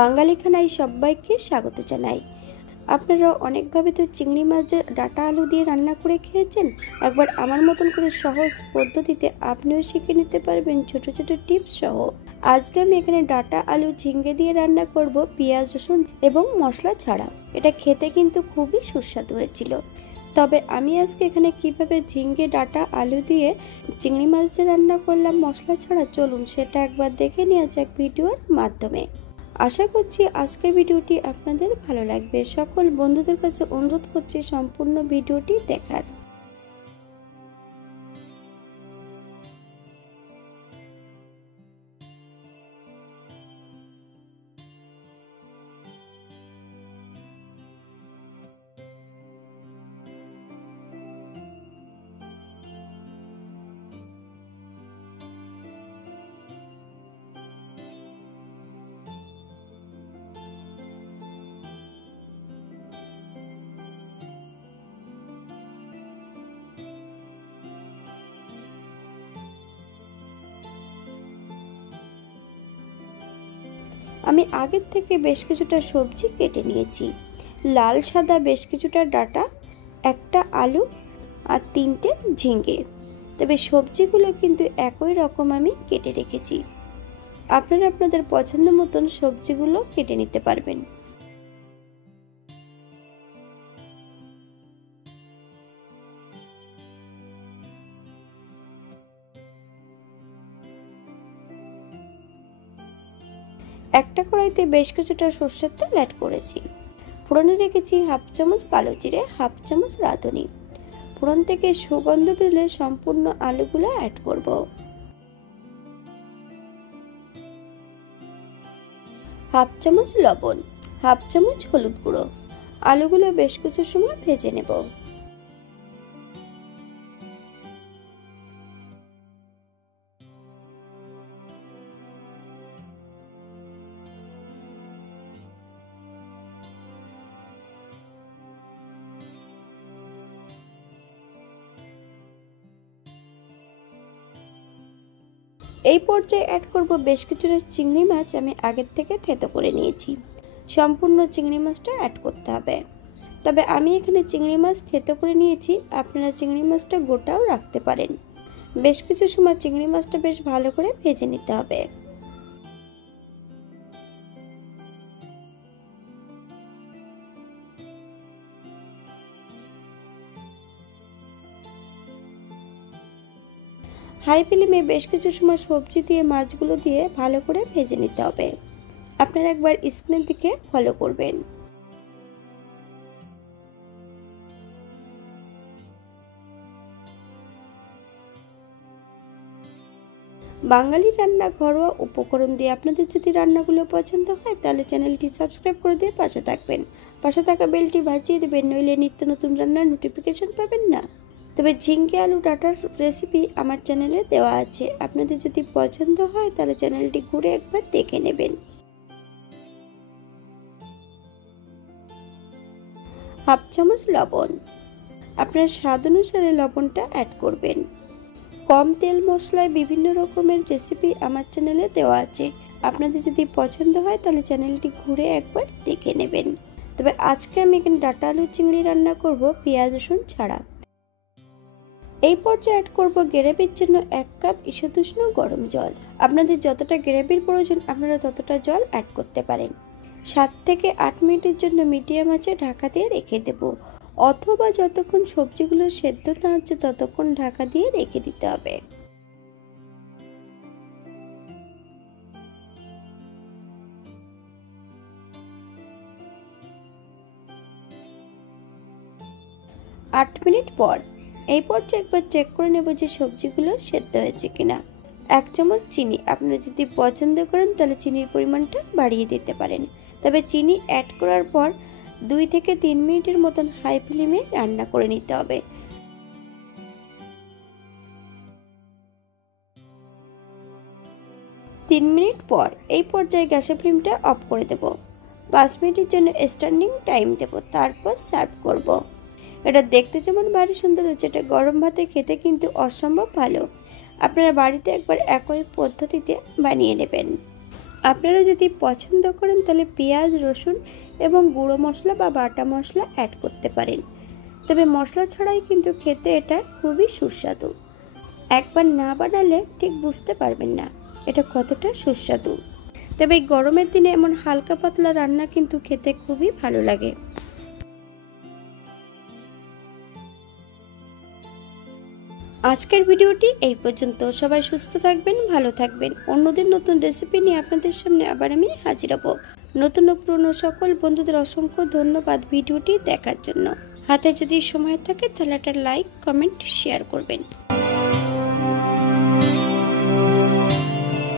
বাঙালি খানায় সবাইকে স্বাগত জানাই। আপনারা অনেকভাবে তো চিংড়ি মাছের ডাঁটা আলু দিয়ে রান্না করে খেয়েছেন। একবার আমার মতন করে সহজ পদ্ধতিতে আপনিও শিখে নিতে পারবেন ছোট ছোট টিপস সহ। আজকে আমি এখানে ডাঁটা আলু ঝিঙ্গে দিয়ে রান্না করব, পেঁয়াজ রসুন এবং মশলা ছাড়া। এটা খেতে কিন্তু খুবই সুস্বাদু হয়েছিল। তবে আমি আজকে এখানে কিভাবে ঝিঙ্গে ডাঁটা আলু দিয়ে চিংড়ি মাছ দিয়ে রান্না করলাম মশলা ছাড়া, চলুন সেটা একবার দেখে নেওয়া যাক ভিডিওর মাধ্যমে। আশা করছি আজকের ভিডিওটি আপনাদের ভালো লাগবে। সকল বন্ধুদের কাছে অনুরোধ করছি সম্পূর্ণ ভিডিওটি দেখার। আমি আগের থেকে বেশ কিছুটা সবজি কেটে নিয়েছি। লাল সাদা বেশ কিছুটা ডাঁটা, একটা আলু আর 3টে ঝিঙ্গে। তবে সবজিগুলো কিন্তু একই রকম আমি কেটে রেখেছি। আপনারা আপনাদের পছন্দ মতন সবজিগুলো কেটে নিতে পারবেন। একটা কড়াইতে বেশ কিছুটা সরষের তেল অ্যাড করেছি। ফোড়নে রেখেছি হাফ চামচ কালো জিরে, হাফ চামচ রাঁধুনি। ফোড়ন থেকে সুগন্ধ বেরোলে সম্পূর্ণ আলুগুলো অ্যাড করব। হাফ চামচ লবণ, হাফ চামচ হলুদ গুঁড়ো। আলুগুলো বেশ কিছু সময় ভেজে নেব। এই পর্যায়ে অ্যাড করব বেশ কিছুটা চিংড়ি মাছ। আমি আগের থেকে থেতো করে নিয়েছি। সম্পূর্ণ চিংড়ি মাছটা অ্যাড করতে হবে। তবে আমি এখানে চিংড়ি মাছ থেতো করে নিয়েছি, আপনারা চিংড়ি মাছটা গোটাও রাখতে পারেন। বেশ কিছু সময় চিংড়ি মাছটা বেশ ভালো করে ভেজে নিতে হবে। হাই ফ্লেমে বেশ কিছু সময় সবজি দিয়ে মাছগুলো দিয়ে ভালো করে ভেজে নিতে হবে। আপনারা একবার স্ক্রিনের দিকে ফলো করবেন। বাঙালি রান্না ঘরোয়া উপকরণ দিয়ে আপনাদের যদি রান্নাগুলো পছন্দ হয় তাহলে চ্যানেলটি সাবস্ক্রাইব করে দিয়ে পাশে থাকবেন। পাশে থাকা বেলটি বাজিয়ে দেবেন, নইলে নিত্য নতুন রান্নার নোটিফিকেশন পাবেন না। তবে ঝিঙ্গে আলু ডাঁটার রেসিপি আমার চ্যানেলে দেওয়া আছে, আপনাদের যদি পছন্দ হয় তাহলে চ্যানেলটি ঘুরে একবার দেখে নেবেন। হাফ চামচ লবণ, আপনার স্বাদ অনুসারে লবণটা অ্যাড করবেন। কম তেল মশলায় বিভিন্ন রকমের রেসিপি আমার চ্যানেলে দেওয়া আছে, আপনাদের যদি পছন্দ হয় তাহলে চ্যানেলটি ঘুরে একবার দেখে নেবেন। তবে আজকে আমি এখানে ডাঁটা আলু চিংড়ি রান্না করব পেঁয়াজ রসুন ছাড়া। এই পর্যায়ে অ্যাড করব গ্রেভির জন্য 1 কাপ ঈষদুষ্ণ গরম জল। আপনাদের যতটা গ্রেভির প্রয়োজন আপনারা ততটা জল অ্যাড করতে পারেন। 7 থেকে 8 মিনিটের জন্য মিডিয়াম আঁচে ঢাকা দিয়ে রেখে দেব, অথবা যতক্ষণ সবজিগুলো সেদ্ধ না হচ্ছে ততক্ষণ ঢাকা দিয়ে রেখে দিতে হবে। আট মিনিট পর এই পর্যায়ে একবার চেক করে নেব যে সবজিগুলো সেদ্ধ হয়েছে কিনা। 1 চামচ চিনি, আপনারা যদি পছন্দ করেন তাহলে চিনির পরিমাণটা বাড়িয়ে দিতে পারেন। তবে চিনি অ্যাড করার পর 2 থেকে 3 মিনিটের মতন হাই ফ্লেমে রান্না করে নিতে হবে। 3 মিনিট পর এই পর্যায়ে গ্যাসের ফ্লেমটা অফ করে দেব। 5 মিনিটের জন্য স্ট্যান্ডিং টাইম দেব, তারপর সার্ভ করব। এটা দেখতে যেমন ভারী সুন্দর হচ্ছে, এটা গরম ভাতে খেতে কিন্তু অসম্ভব ভালো। আপনারা বাড়িতে একবার একই পদ্ধতিতে বানিয়ে নেবেন। আপনারা যদি পছন্দ করেন তাহলে পেঁয়াজ, রসুন এবং গুঁড়ো মশলা বা বাটা মশলা অ্যাড করতে পারেন। তবে মশলা ছাড়াই কিন্তু খেতে এটা খুবই সুস্বাদু। একবার না বানালে ঠিক বুঝতে পারবেন না এটা কতটা সুস্বাদু। তবে এই গরমের দিনে এমন হালকা পাতলা রান্না কিন্তু খেতে খুবই ভালো লাগে। আজকের ভিডিওটি এই পর্যন্ত। সবাই সুস্থ থাকবেন, ভালো থাকবেন। অন্যদিন নতুন রেসিপি নিয়ে আপনাদের সামনে আবার আমি হাজির হব। নতুন ও পুরনো সকল বন্ধুদের অসংখ্য ধন্যবাদ ভিডিওটি দেখার জন্য। হাতে যদি সময় থাকে তাহলে একটা লাইক, কমেন্ট, শেয়ার করবেন।